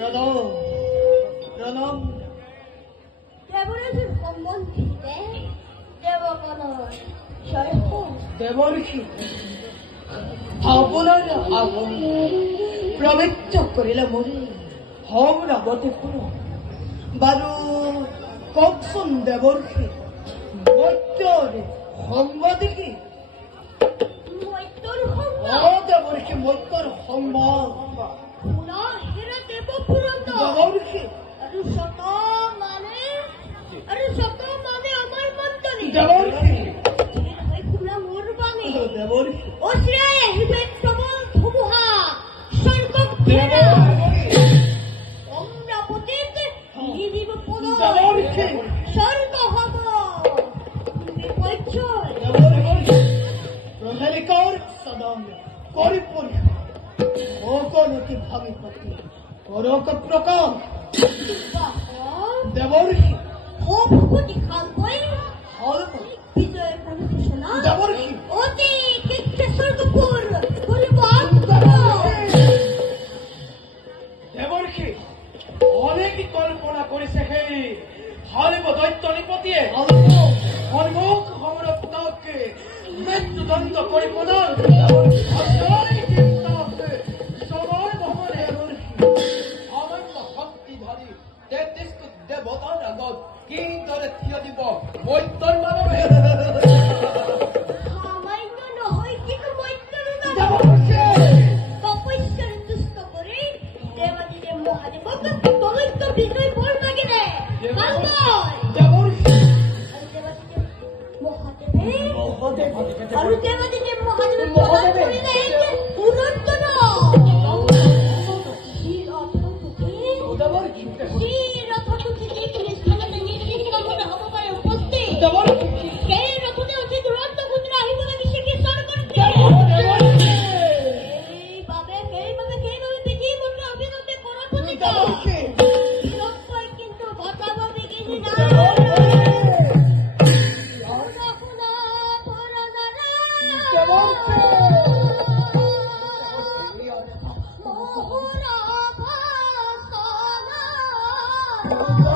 প্রণাম প্রণাম। দেবরাজের সম্বন্ধে দেবগণর জয় হোক। দেবর্ষি আপনার আগমন প্রবিত্র করিলে মনে হমরা বটে পুরো বারু কখন দেবর্ষি মৈত্র সংবাদ কি মৈত্রর সংবাদ দেবর্ষি মৈত্র সংবাদ পুরা হেরা দেবপুরত দেবর্ষি আরে শত মানে আমার মন্তনে দেবর্ষি পুরা মোর বাণী দেবর্ষি অশ্রে হিবেন প্রবল ধুমুহা স্বর্গ ঘেরা অমরাবতীত নিদিব পদ দেবর্ষি স্বর্গ হব বিপর্যয় প্রহেলিকার সদাঙ্গ করি পরীক্ষা অকনতি ভাবি প্রতি করক প্রকার দেবর্ষি ও ভূপতি খালবই হলপ বিজয় ঘোষণা দেবর্ষি অতি কিচ্ছে স্বর্গপুর বলিবান দেবর্ষি অনেক কল্পনা করেছে হে হলিব দৈত্য নিপতিয়ে হরিমুখ হমর তাকে মৃত্যুদণ্ড করে প্রদান সবাই ভ্রমণে অনন্য শক্তিধারী তেত্রিশ দেবতার আগত কি দরে থিয় দিব মৈত্র মানবে সামান্য নহয় ঠিক মৈত্রর তপস্যার দুষ্ট করে দেবাদিদেব মহাদেবক দৈত্য বিজয় বল মাগিলে দেবর্ষি আর দেবাদিদেব মহাদেব করিলে উন্নত না Oh